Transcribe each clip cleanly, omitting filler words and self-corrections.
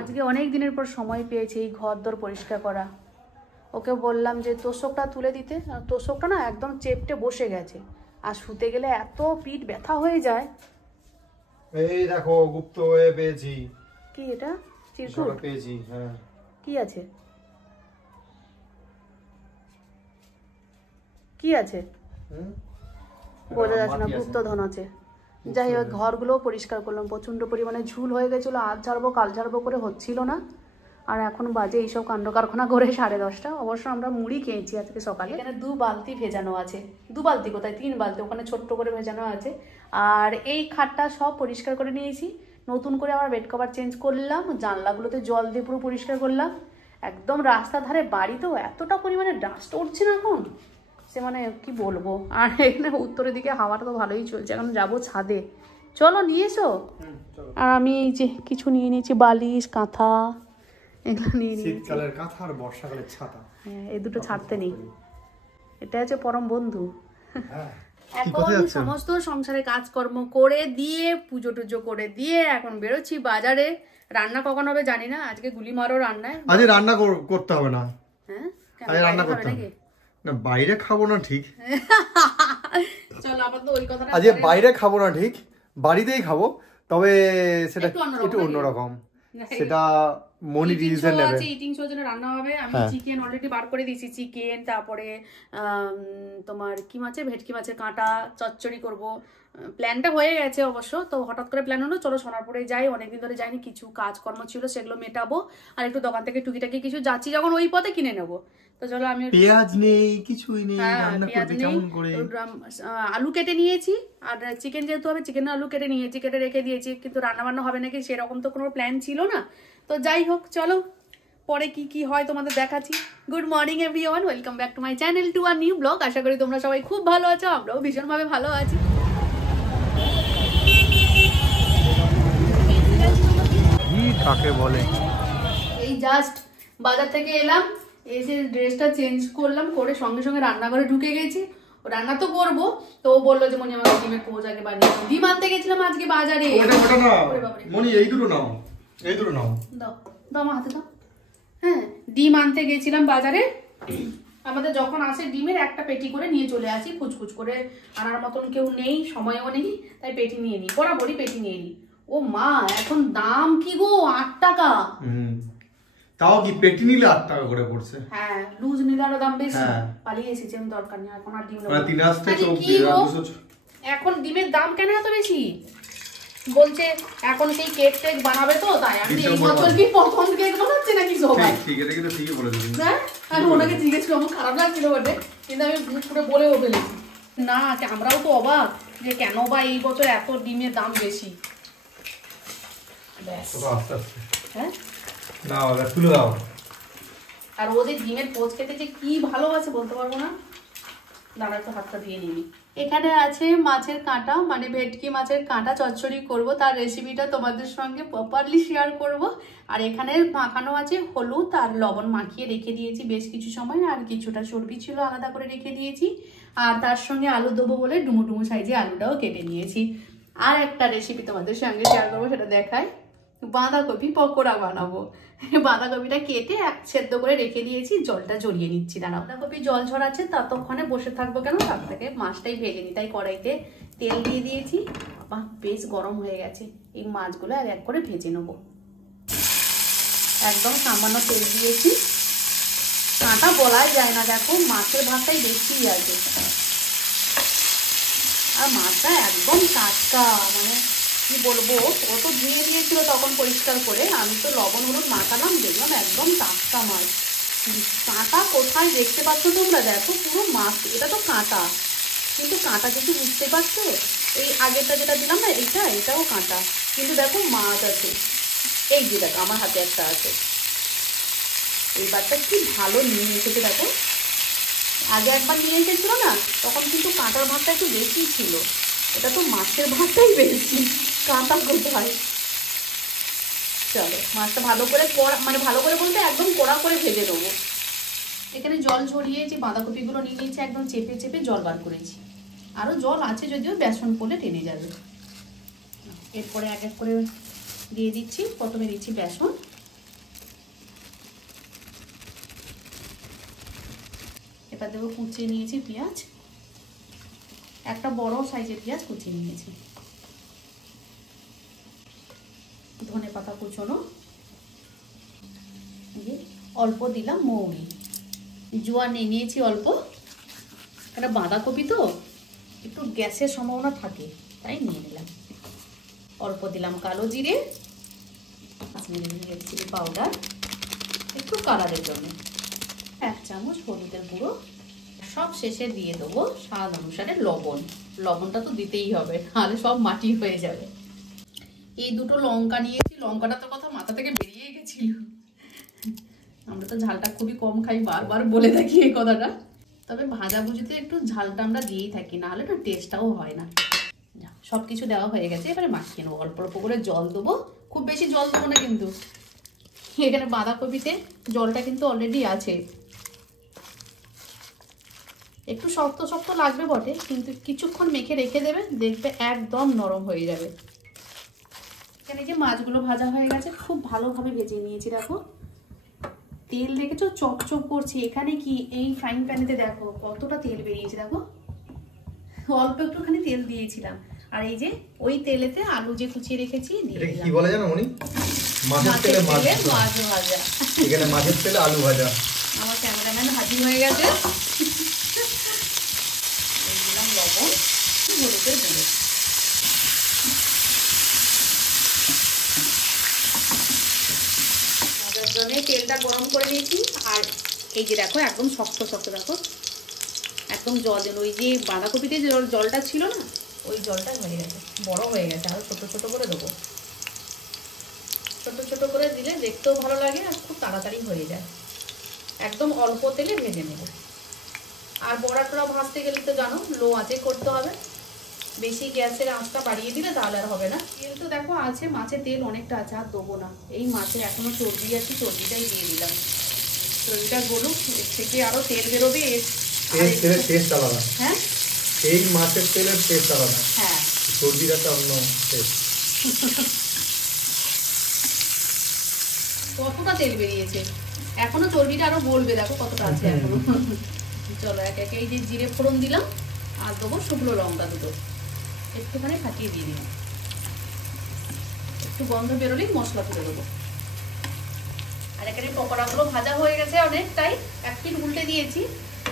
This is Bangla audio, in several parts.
আজকে অনেক দিনের পর সময় পেয়েছি এই ঘর দর পরিষ্কার করা। ওকে বললাম যে তোষকটা তুলে দিতে, তোষকটা না একদম চেপটে বসে গেছে, আর শুতে গেলে এত পিঠ ব্যথা হয়ে যায়। এই দেখো গুপ্ত হয়ে পেয়েছি। কি এটা? চিরকুট পেয়েছি। হ্যাঁ, কি আছে? কি আছে বোঝা যাচ্ছে না। গুপ্তধন আছে। যাই হোক, ঘরগুলো পরিষ্কার করলাম। প্রচন্ড পরিমাণে ঝুল হয়ে গেছিল, আজ ঝাড়বো কাল ঝাড়বো করে হচ্ছিল না। আর এখন বাজে এইসব কাণ্ড কারখানা করে 10:30। অবশ্য আমরা মুড়ি খেয়েছি আজকে সকালে। এখানে 2 বালতি ভেজানো আছে। 2 বালতি কোথায়, 3 বালতি ওখানে ছোট্ট করে ভেজানো আছে। আর এই খাটটা সব পরিষ্কার করে নিয়েছি। নতুন করে আবার বেড কভার চেঞ্জ করলাম, জানলাগুলোতে জল দিয়ে পুরো পরিষ্কার করলাম। একদম রাস্তার ধারে বাড়ি তো এতটা পরিমাণে ডাস্ট উঠছে না এখন, সে মানে কি বলবো। আর এখানে উত্তরের দিকে হাওয়াটা তো ভালোই চলছে। এখন যাবো ছাদে, চলো নিয়ে এসো। আর আমি এই যে কিছু নিয়ে নিয়েছি, বালিশ কাঁথা এগুলো নিয়ে নিয়েছি। শীতকালের কাঁথা আর বর্ষাকালের ছাতা। হ্যাঁ, এই দুটো ছাড়তে নেই। এটা হচ্ছে পরম বন্ধু। এখন সমস্ত সংসারে কাজকর্ম করে দিয়ে, পুজো টুজো করে দিয়ে এখন বেরোচ্ছি বাজারে। রান্না কখন হবে জানি না, আজকে গুলি মারো রান্নায়। আজ রান্না করতে হবে না। হ্যাঁ, আজ রান্না করতে হবে না, বাইরে খাবো না ঠিক। চলো আবার তো ওই কথাটা। আজ বাইরে খাবো না ঠিক, বাড়িতেই খাবো, তবে সেটা একটু অন্যরকম। সেটা মনি ডিসিশন নেবে। ইটিং শোর জন্য রান্না হবে। আমি চিকেন অলরেডি বার করে দিয়েছি। চিকেন, তারপরে তোমার কি মাছের, ভেটকি মাছের কাঁটা চচ্চড়ি করব। প্ল্যানটা হয়ে গেছে অবশ্য। তো হঠাৎ করে প্ল্যান হলো চলো সোনারপুরে যাই, অনেকদিন ধরে যাইনি, কিছু কাজকর্ম ছিল সেগুলো মেটাবো, আর একটু দোকান থেকে টুকিটাকি কিছু যাচ্ছি যখন ওই পথে কিনে নেবো। তো চলো, আমি পেঁয়াজ নেই, কিছুই নেই, রান্না করতে কেমন করে? আলু কেটে নিয়েছি, আর চিকেন যেহেতু হবে চিকেন আলু কেটে নিয়েছি, কেটে রেখে দিয়েছি। কিন্তু রান্না বান্না হবে নাকি সেরকম তো কোনো প্ল্যান ছিল না। তো যাই হোক, চলো পরে কি কি হয় তোমাদের দেখাচ্ছি। Good morning everyone, welcome back to my channel, to a new blog. আশা করি তোমরা সবাই খুব ভালো আছো, আমরাও ভীষণভাবে ভালো আছি। কাকে বলে? এই জাস্ট বাজার থেকে এলাম, এসে ড্রেসটা চেঞ্জ করলাম, করে সঙ্গে সঙ্গে রান্নাঘরে ঢুকে গেছি। রান্না তো করবো, তো ও বললো যে মনি আমাকে ডিমের পোচ আগে বানিয়ে দাও। ডিম আনতে গেছিলাম আজকে বাজারে। মনি এই দুটো নাও, এই দুটো নাও, দাও দাও আমার হাতে দাও। হ্যাঁ, ডিম আনতে গেছিলাম বাজারে। আমাদের যখন আসে ডিমের একটা পেটি করে নিয়ে চলে আসি, কুচকুচ করে আনার মতন কেউ নেই, সময়ও নেই, তাই পেটি নিয়ে নিই, বরাবরই পেটি নিয়ে নিই। ও মা, এখন দাম কি গো, 8 টাকা। তাও কি পেটি নিলে 8 টাকা করে পড়ছে? হ্যাঁ, লুজ নিলে আরো দাম বেশি। পালিয়ে এসেছি আমি, দরকার নেই এখন আর ডিম নেব। এখন ডিমের দাম কেন এত বেশি? বলছে এখন সেই কেক টেক বানাবে তো, তাই আমি এই বছর কি প্রথম কেক বানাচ্ছি নাকি সবাই? ঠিক, এটা কিন্তু ঠিকই বলে দিলেন। হ্যাঁ, আমি ওনাকে জিজ্ঞেস করলাম, আমার খারাপ লাগছিল বটে, কিন্তু আমি পুরো বলেও ফেলেছি। না, আমরাও তো অবাক যে কেন বা এই বছর এত ডিমের দাম বেশি। ব্যাস, হ্যাঁ না ওটা তুলে দাও। আর ওদের ডিমের পোচ খেতে যে কি ভালোবাসে বলতে পারবো না। দাঁড়া তো হাতটা দিয়ে নিবি। এখানে আছে মাছের কাঁটা, মানে ভেটকি মাছের কাঁটা চচ্চড়ি করব, তার রেসিপিটা তোমাদের সঙ্গে প্রপারলি শেয়ার করব। আর এখানে মাখানো আছে হলুদ আর লবণ, মাখিয়ে রেখে দিয়েছি বেশ কিছু সময়, আর কিছুটা চর্বি ছিল আলাদা করে রেখে দিয়েছি। আর তার সঙ্গে আলু দেবো বলে ডুমো ডুমো সাইজে আলুটাও কেটে নিয়েছি। আর একটা রেসিপি তোমাদের সঙ্গে শেয়ার করবো, সেটা দেখায়। বাঁধাকপি পকোড়া বানাবো। বাঁধাকপিটা কেটে সেদ্ধ করে রেখে দিয়েছি, জলটা ঝরিয়ে নিচ্ছি। দাঁড়াও, বাঁধাকপি জল ঝরাচ্ছে, ততক্ষণে বসে থাকবো কেন, তার থেকে মাছটাই ভেজে নিই। তাই কড়াইতে তেল দিয়ে দিয়েছি, বেশ গরম হয়ে গেছে। এই মাছগুলো এক এক করে ভেজে নেবো। একদম সামান্য তেল দিয়েছি, কাঁটা বলাই যায় না, দেখো মাছের ভাতটাই বেশি আছে। আর মাছটা একদম টাটকা, মানে কি বলবো, ও তো ধুয়ে দিয়েছিল তখন পরিষ্কার করে, আমি তো লবণ হলুদ মাখালাম, দেখলাম একদম টাটকা মাছ। কাঁটা কোথায় দেখতে পাচ্ছ তোমরা? দেখো পুরো মাছ, এটা তো কাঁটা, কিন্তু কাঁটা কিছু বুঝতে পারছো? এই আগেরটা যেটা দিলাম না, এটাও কাঁটা, কিন্তু দেখো মাছ আছে। এই যে দেখো আমার হাতে একটা আছে, এইবারটা কি ভালো নিয়ে এসেছে দেখো। আগে একবার নিয়ে এসেছিল না, তখন কিন্তু কাঁটার ভাগটা একটু বেশি ছিল, এটা তো মাছের ভাগটাই বেশি, কাঁটা কোথায়। চলো মাছটা ভালো করে মানে ভালো করে বলতে একদম কড়া করে ভেজে দেবো। এখানে জল ঝরিয়ে যে বাঁধাকপিগুলো নিয়ে নিয়েছি, একদম চেপে চেপে জল বার করেছি। আরও জল আছে, যদিও বেসন পড়লে টেনে যাবে। এরপরে এক এক করে দিয়ে দিচ্ছি। প্রথমে দিচ্ছি বেসন, এবার দেবো কুচিয়ে নিয়েছি পেঁয়াজ, একটা বড় সাইজের পেঁয়াজ কুচিয়ে নিয়েছি, ধনে পাতা কুচোনো, অল্প দিলাম মৌরি, জোয়ান নিয়েছি অল্প, একটা বাঁধাকপি তো একটু গ্যাসের সম্ভাবনা থাকে তাই নিয়ে নিলাম। অল্প দিলাম কালো জিরে, রেড চিলি পাউডার একটু কালারের জন্য, 1 চামচ হলুদের গুঁড়ো, সব শেষে দিয়ে দেবো স্বাদ অনুসারে লবণ। লবণটা তো দিতেই হবে, নাহলে সব মাটি হয়ে যাবে। এই দুটো লঙ্কা নিয়েছি, লঙ্কাটা তো কথা মাথা থেকে বেরিয়ে গেছিল। আমরা তো ঝালটা খুবই কম খাই, বারবার বলে থাকি এই কথাটা। তবে ভাজাভুজিতে একটু ঝালটা আমরা দিয়েই থাকি, নাহলে না টেস্টটাও হয় না। সব কিছু দেওয়া হয়ে গেছে, এবারে মাখিয়ে নেবো। অল্প অল্প করে জল দেবো, খুব বেশি জল দেবো না কিন্তু। এখানে বাঁধাকপিতে জলটা কিন্তু অলরেডি আছে, একটু শক্ত শক্ত লাগবে বটে, কিন্তু কিছুক্ষণ মেখে রেখে দেবে, দেখবে একদম নরম হয়ে যাবে। এখানে যে মাছগুলো ভাজা হয়ে গেছে, খুব ভালোভাবে ভেজে নিয়েছি। দেখো তেল দেখেছো চপচপ করছে। এখানে কি এই ফ্রাইং প্যানেতে দেখো কতটা তেল বেরিয়েছে, দেখো অল্প একটুখানি তেল দিয়েছিলাম। আর এই যে ওই তেলেতে আলু যে কুচিয়ে রেখেছি দিয়ে দিলাম। কি বলে জানো উনি? মাছের তেলে মাছ ভাজা। এখানে মাছের তেলে আলু ভাজা। আমার ক্যামেরাম্যান হাজির হয়ে গেছে। দিলাম লবণ, হলুদের গুঁড়ো, ভাজার জন্য তেলটা গরম করে নিয়েছি। আর এই যে দেখো একদম শক্ত শক্ত, দেখো একদম জল যেন ওই যে বাঁধাকপিতে যে জলটা ছিল না, ওই জলটা হয়ে গেছে, বড় হয়ে গেছে। আরো ছোট ছোট করে দেবো, ছোট ছোট করে দিলে দেখতেও ভালো লাগে আর খুব তাড়াতাড়ি হয়ে যায়। একদম অল্প তেলে ভেজে নেব। আর বড়া টড়া ভাজতে গেলে তো জানো লো আঁচে করতে হবে, বেশি গ্যাসের আঁচটা বাড়িয়ে দিলে তাহলে আর হবে না। তেল তো দেখো আছে, মাছের তেল অনেকটা আছে, আর দেবো না। এই মাছের এখনো চর্বি আছে, চর্বিটাই দিয়ে দিলাম। চর্বিটা গলুক, এর থেকে আরো তেল বেরোবে। তেলের টেস্ট আলাদা। হ্যাঁ, এই মাছের তেলের টেস্ট আলাদা। হ্যাঁ, চর্বির একটা অন্য টেস্ট। কতটা তেল বেরিয়েছে, এখনো চর্বিটা আরো গলবে, দেখো কতটা আছে এখনো। চলো এক একে এই যে জিরে ফোড়ন দিলাম, আর দেবো শুকনো লঙ্কা দুটো, একটুখানি ফাটিয়ে দিয়ে দিলাম। একটু গন্ধ বেরোলেই মশলা তুলে দেবো। আর এখানে পকোড়াগুলো ভাজা হয়ে গেছে অনেকটাই, এক পিঠ উল্টে দিয়েছি,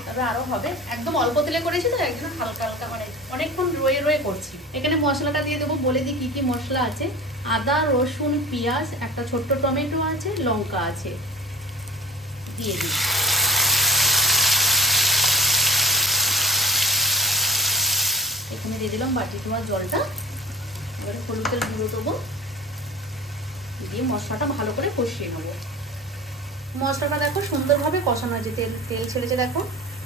তবে আরো হবে। একদম অল্প তেলে করেছি তো, একদম হালকা হালকা, মানে অনেকক্ষণ রয়ে রয়ে করছি। এখানে মশলাটা দিয়ে দেবো, বলে দিই কি কি মশলা আছে। আদা, রসুন, পেঁয়াজ, একটা ছোট্ট টমেটো আছে, লঙ্কা আছে, দিয়ে দিই। এখানে দিয়ে দিলাম বাটি ধোয়া জলটা। এবারে হলুদের গুঁড়ো দেবো, দিয়ে মশলাটা ভালো করে কষিয়ে নেবো। মশলাটা দেখো সুন্দরভাবে কষানো হয়েছে, তেল তেল ছেড়েছে দেখো।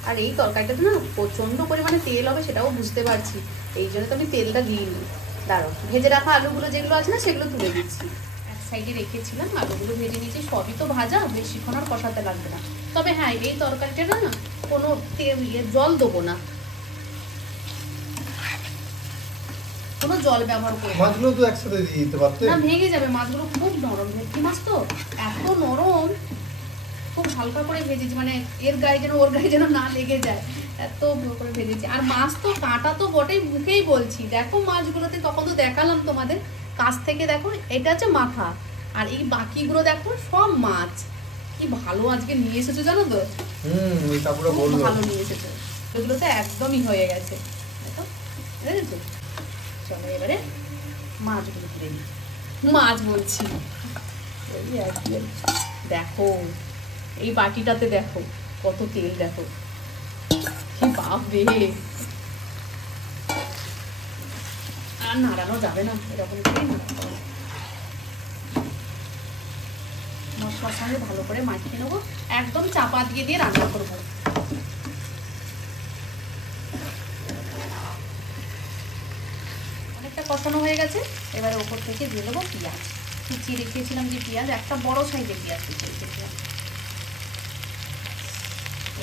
আর এই তরকারিটাতে না প্রচন্ড পরিমাণে তেল হবে সেটাও বুঝতে পারছি, এই জন্য তো আমি তেলটা দিইনি। দাঁড়াও, ভেজে রাখা আলুগুলো যেগুলো আছে না সেগুলো তুলে দিচ্ছি। এক সাইডে রেখেছিলাম, আলুগুলো ভেজে নিয়েছি, সবই তো ভাজা, বেশিক্ষণ আর কষাতে লাগবে না। তবে হ্যাঁ, এই তরকারিটা না কোনো জল দেবো না, কোনো জল ব্যবহার করবো না। মাছগুলো তো একসাথে দিয়ে দিতে পারতে না, ভেঙে যাবে, মাছগুলো খুব নরম, ভেটকি মাছ তো এত নরম। খুব হালকা করে ভেজেছি, মানে এর গায়ে যেন ওর গায়ে যেন না লেগে যায়, এত করে ভেজেছি। আর মাছ তো কাঁটা তো বটেই, মুখেই বলছি। দেখো মাছগুলোতে তখন তো দেখালাম তোমাদের কাছ থেকে, দেখো এটা হচ্ছে মাথা, আর এই বাকিগুলো দেখো সব মাছ। কি ভালো আজকে নিয়ে এসেছো জানো তো, ওই কাপড়টা খুব বললো ভালো নিয়ে এসেছো। এগুলো তো একদমই হয়ে গেছে, দেখো বুঝেছো। চলো এবারে মাছগুলো তুলে নিই। মাছ বলছি, দেখো এই বাটিটাতে দেখো কত তেল, দেখো কি বাপ রে। আর নাড়ানো যাবে না, এরকম করে মশলার সঙ্গে ভালো করে মাখিয়ে নেবো। একদম চাপা দিয়ে দিয়ে রান্না করবো। অনেকটা কষানো হয়ে গেছে, এবারে ওপর থেকে দিয়ে দেবো পেঁয়াজ। কুচিয়ে রেখেছিলাম যে পেঁয়াজ, একটা বড় সাইজের পেঁয়াজ কুচিয়ে রেখেছিলাম।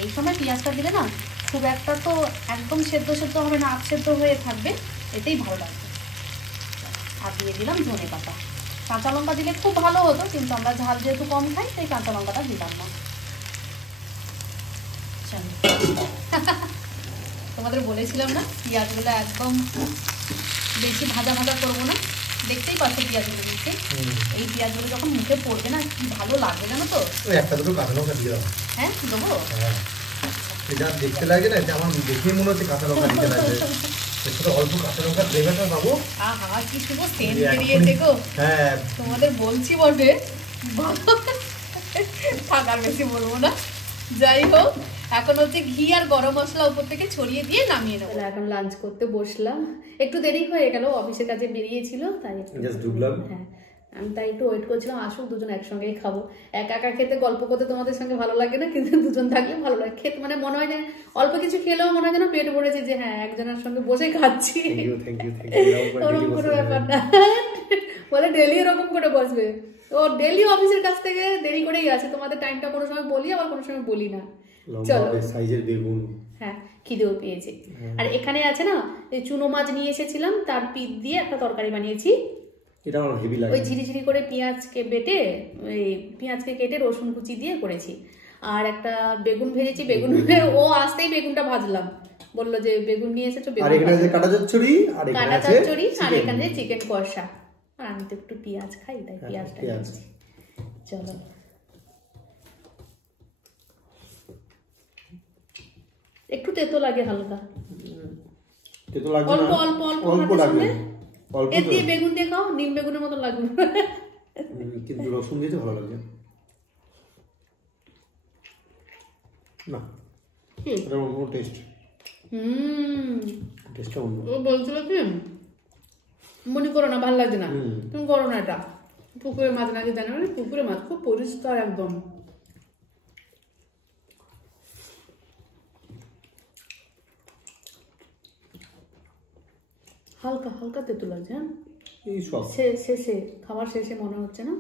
এই সময় পেঁয়াজটা দিলে না খুব একটা তো একদম সেদ্ধ সেদ্ধ হবে না, আধ সেদ্ধ হয়ে থাকবে, এতেই ভালো লাগবে। আর দিয়ে দিলাম ধনে পাতা। কাঁচা লঙ্কা দিলে খুব ভালো হতো, কিন্তু আমরা ঝাল যেহেতু কম খাই তাই কাঁচা লঙ্কাটা দিলাম না। তোমাদের বলেছিলাম না পেঁয়াজগুলো একদম বেশি ভাজা ভাজা করবো না, দেখতেই পাচ্ছ পেঁয়াজগুলো দিচ্ছে। এই পেঁয়াজগুলো যখন মুখে পড়বে না কি ভালো লাগবে জানো তো। একটা দুটো কাঁচা লঙ্কা দিয়ে দাও। হ্যাঁ দেবো। এটা দেখতে লাগে না, এটা আমার দেখে মনে হচ্ছে কাঁচা লঙ্কা দিতে লাগে। অল্প কাঁচা লঙ্কা ফ্লেভারটা পাবো। আহা কি শুধু সেন্ট বেরিয়েছে গো। হ্যাঁ তোমাদের বলছি বটে, থাকার বেশি বলবো না। যাই হোক, এখন হচ্ছে ঘি আর গরম মশলা উপর থেকে ছড়িয়ে দিয়ে নামিয়ে নেবো। এখন লাঞ্চ করতে বসলাম, একটু দেরি হয়ে গেল, অফিসের কাজে বেরিয়েছিল তাই জাস্ট ঢুকলাম। হ্যাঁ আমি তাই একটু ওয়েট করছিলাম আসুক, দুজন একসঙ্গেই খাবো। একা একা খেতে গল্প করতে তোমাদের সঙ্গে ভালো লাগে না, কিন্তু দুজন থাকলে ভালো লাগে খেতে। মানে মনে হয় যে অল্প কিছু খেলেও মনে হয় যেন পেট ভরেছে, যে হ্যাঁ একজনের সঙ্গে বসে খাচ্ছি। ওরকম কোনো ব্যাপার না, বলে ডেলি এরকম করে বসবে। ও ডেলি অফিসের কাছ থেকে দেরি করেই আছে, তোমাদের টাইমটা কোনো সময় বলি আবার কোনো সময় বলি না। চলো সাইজের বেগুন, হ্যাঁ খিদেও পেয়েছে। আর এখানে আছে না এই চুনো মাছ নিয়ে এসেছিলাম, তার পিঠ দিয়ে একটা তরকারি বানিয়েছি। এটা আমার হেভি লাগে। ওই ঝিরিঝিরি করে পেঁয়াজকে বেটে, ওই পেঁয়াজকে কেটে রসুন কুচি দিয়ে করেছি। আর একটা বেগুন ভেজেছি, বেগুন ও আসতেই বেগুনটা ভাজলাম, বললো যে বেগুন নিয়ে এসেছো। আর এখানে আছে কাটা চচ্চড়ি, আর এখানে আছে চচ্চড়ি, আর এখানে চিকেন কষা। আর আমি তো একটু পেঁয়াজ খাই তাই পেঁয়াজটা নিয়েছি। চলো একটু তেতো লাগে হালকা, তেতো লাগে অল্প অল্প অল্প লাগে। এর দিয়ে বেগুন দিয়ে খাও, নিম বেগুনের মতো লাগবে, কিন্তু রসুন দিতে ভালো লাগে না। এটা অন্য টেস্ট। টেস্টটা অন্য। ও বলছিল কি মনে করো না, ভালো লাগছে না, তুমি করো না। এটা পুকুরের মাছ নাকি জানো, পুকুরের মাছ খুব পরিষ্কার একদম। হালকা হালকা তেতো লাগছে। হ্যাঁ এই সব শেষে খাবার শেষে মনে হচ্ছে না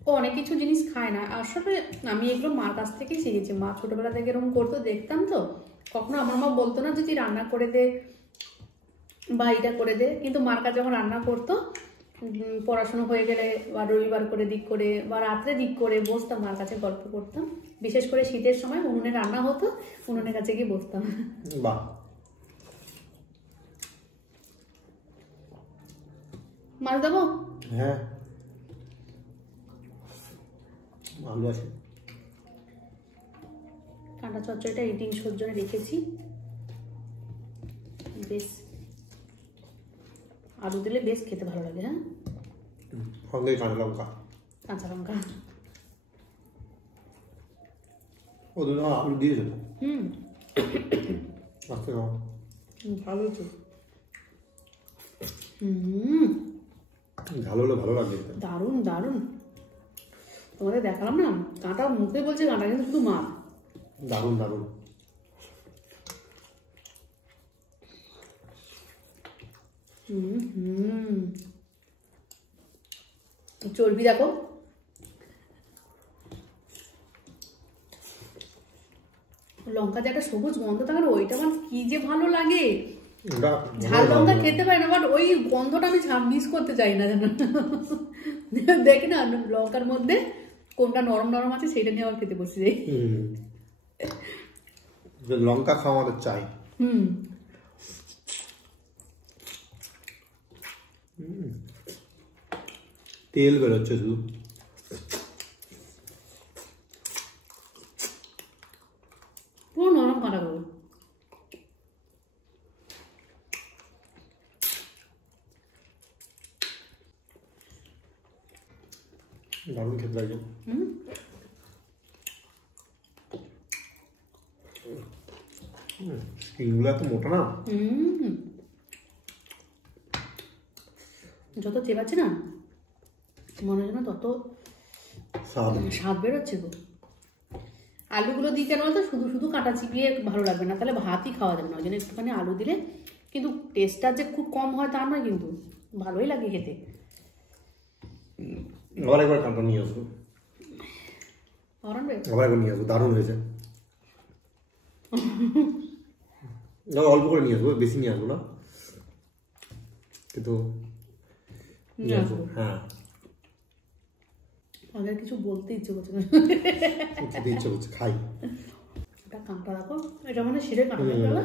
ও অনেক কিছু জিনিস খায় না আসলে। আমি এগুলো মার কাছ থেকেই শিখেছি, মা ছোটবেলা থেকে এরকম করতো দেখতাম তো, কখনো আমার মা বলতো না যে তুই রান্না করে দে বা এটা করে দে, কিন্তু মার কাছে যখন রান্না করতো পড়াশোনা হয়ে গেলে বা রবিবার করে দিক করে বা রাত্রে দিক করে বসতাম মার কাছে গল্প করতাম। বিশেষ করে শীতের সময় উনুনে রান্না হতো, উনুনের কাছে গিয়ে বসতাম। বাহ, মাছ দেবো? হ্যাঁ আলু আছে। কাঁটা চচ্চড়িটা ইটিং সজ্জনে রেখেছি, বেশ আলু দিলে বেশ খেতে ভালো লাগে। হ্যাঁ সঙ্গে কাঁচা লঙ্কা, কাঁচা লঙ্কা। ও দুটো আলু দিয়েছো তো? আস্তে খাও, ভালো তো। ঝাল হলে ভালো লাগবে। দারুণ দারুণ, তোমাদের দেখালাম না কাঁটা মুখে বলছে, কাঁটা কিন্তু শুধু মাছ। দারুণ দারুণ। চর্বি দেখো, লঙ্কা যে একটা সবুজ গন্ধ থাকে না, ওইটা আমার কি যে ভালো লাগে। ঝাল লঙ্কা খেতে পারি না, বাট ওই গন্ধটা আমি মিস করতে চাই না জানো। দেখি না লঙ্কার মধ্যে কোনটা নরম নরম আছে সেটা নিয়ে আবার খেতে বসে যাই। লঙ্কা খাওয়া আমাদের চাই। তেল বেরোচ্ছে শুধু। পুরো নরম কাঁটা করবো। দারুণ খেতে লাগে। স্কিনগুলো এত মোটা না, যত চেবাচ্ছে না মনে হয় না তত স্বাদ বেরোচ্ছে গো। আলুগুলো দিই কেন বলতো, শুধু শুধু কাঁটা চিপিয়ে ভালো লাগবে না, তাহলে ভাতই খাওয়া যাবে না। ওই জন্য একটুখানি আলু দিলে, কিন্তু টেস্টটা যে খুব কম হয় তা নয়, কিন্তু ভালোই লাগে খেতে। আবার একবার কাঁটা নিয়ে আসবো, আবার একবার নিয়ে আসবো, দারুণ হয়েছে। অল্প করে নিয়ে আসবো, বেশি নিয়ে আসবো না, কিন্তু নিয়ে আসবো। হ্যাঁ, আমাদের কিছু বলতে ইচ্ছে করছে না, খেতে ইচ্ছে করছে, খাই। এটা কাঁটা রাখো, এটা মানে শিরে কাঁটা না?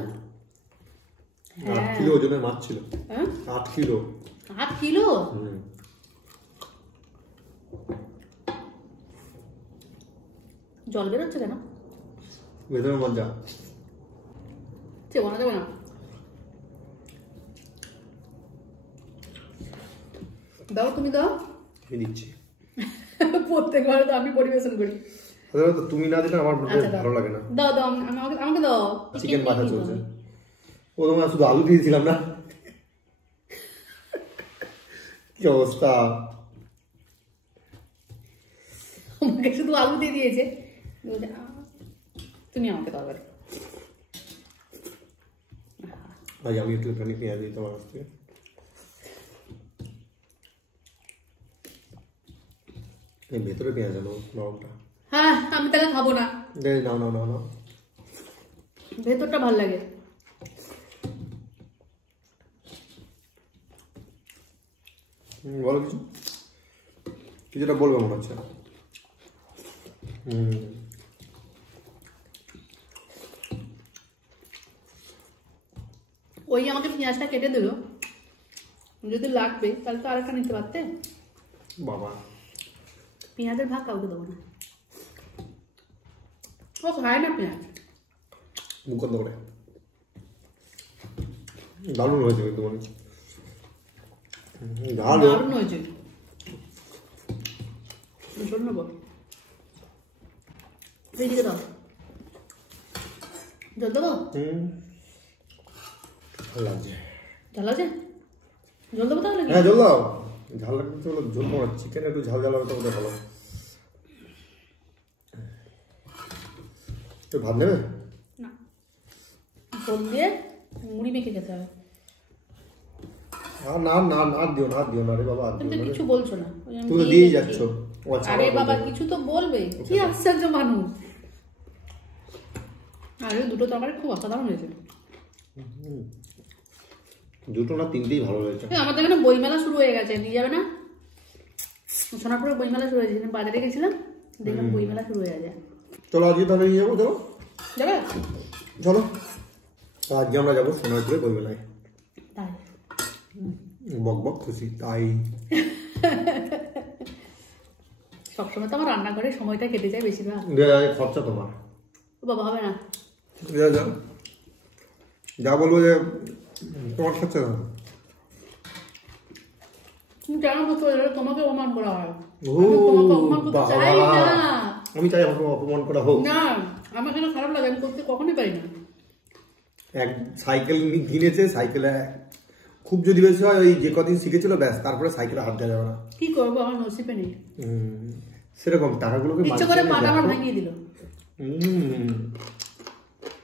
8 কিলো ওজনের মাছ ছিল। 8 কিলো। 8 কিলো? জল বেরোচ্ছে কেন? ভেতরে মজা। চেবানো যাবে না? দাও, তুমি দাও। আমি দিচ্ছি। প্রত্যেকবার তো আমি পরিবেশন করি। তুমি না দিলে আমার ভালো লাগে না। দাও দাও, আমাকে দাও। চিকেন বাটা চলছে। ও তোমরা শুধু আলু দিয়েছিলাম না? কি অবস্থা! আমাকে শুধু আলু দিয়ে দিয়েছে, তুমি আমাকে দাও। ভাই আমি একটু এখানে পেঁয়াজ দিই তোমার কাছে। ভেতরে পেঁয়াজ আনো নরমটা। হ্যাঁ, আমি তাহলে খাবো না। নাও নাও নাও নাও, ভেতরটা ভাল লাগে। বলো কিছু, কিছুটা বলবো মনে হচ্ছে। ওই আমাকে পেঁয়াজটা কেটে দিল, যদি লাগবে তাহলে তো আরেকটা নিতে পারতে। বাবা, পেঁয়াজের ভাগ কাউকে দেবো না, ও খায় না পেঁয়াজ। মুখ বন্ধ করে। দারুণ হয়েছে কিন্তু মনে হচ্ছে, দারুণ হয়েছে। ধন্যবাদ। এইদিকে দাও, জল দেবো? ভালো লাগছে। ঝাল আছে? জল দেবো তাহলে? হ্যাঁ জল দাও, ঝাল লাগবে তো ঝোল করা, চিকেন একটু ঝাল ঝাল হবে তো ওটা ভালো। তো ভাত নেবে না, জল দিয়ে মুড়ি মেখে খেতে হবে। না না না দিও না, দিও না রে বাবা, তুমি তো কিছু বলছো না, তুমি তো দিয়েই যাচ্ছ। আরে বাবা কিছু তো বলবে, কি আশ্চর্য মানুষ। আরে দুটো তরকারি খুব অসাধারণ হয়েছে। দুটো না তিনটেই ভালো হয়েছে। আমাদের এখানে বইমেলা শুরু হয়ে গেছে, নিয়ে যাবে না? সোনারপুরে বইমেলা শুরু হয়েছে, বাজারে গেছিলাম, দেখলাম বইমেলা শুরু হয়ে গেছে। চলো আজকে তাহলে নিয়ে যাবো। চলো যাবে? চলো আজকে আমরা যাবো সোনারপুরে বইমেলায়। তাই বক বক খুশি তাই। সবসময় তো আমার রান্নাঘরে সময়টা কেটে যায় বেশিরভাগ। খরচা তোমার। বাবা হবে না, যা বলবো যে তোমার খরচা না। তুমি কেন বলছো তোমাকে অপমান করা হয়? আমি চাই আমাকে অপমান করা হোক না, আমার কেন খারাপ লাগে, আমি করতে কখনোই পারি না। এক সাইকেল কিনেছে, সাইকেলে খুব যদি বেশি হয় ওই যে কদিন শিখেছিল ব্যাস, তারপরে সাইকেলে হাত দেওয়া যাবে না। কি করবো, আমার নসিবে নেই। সেরকম টাকাগুলোকে ইচ্ছে করে পাটা আমার ভাঙিয়ে দিল।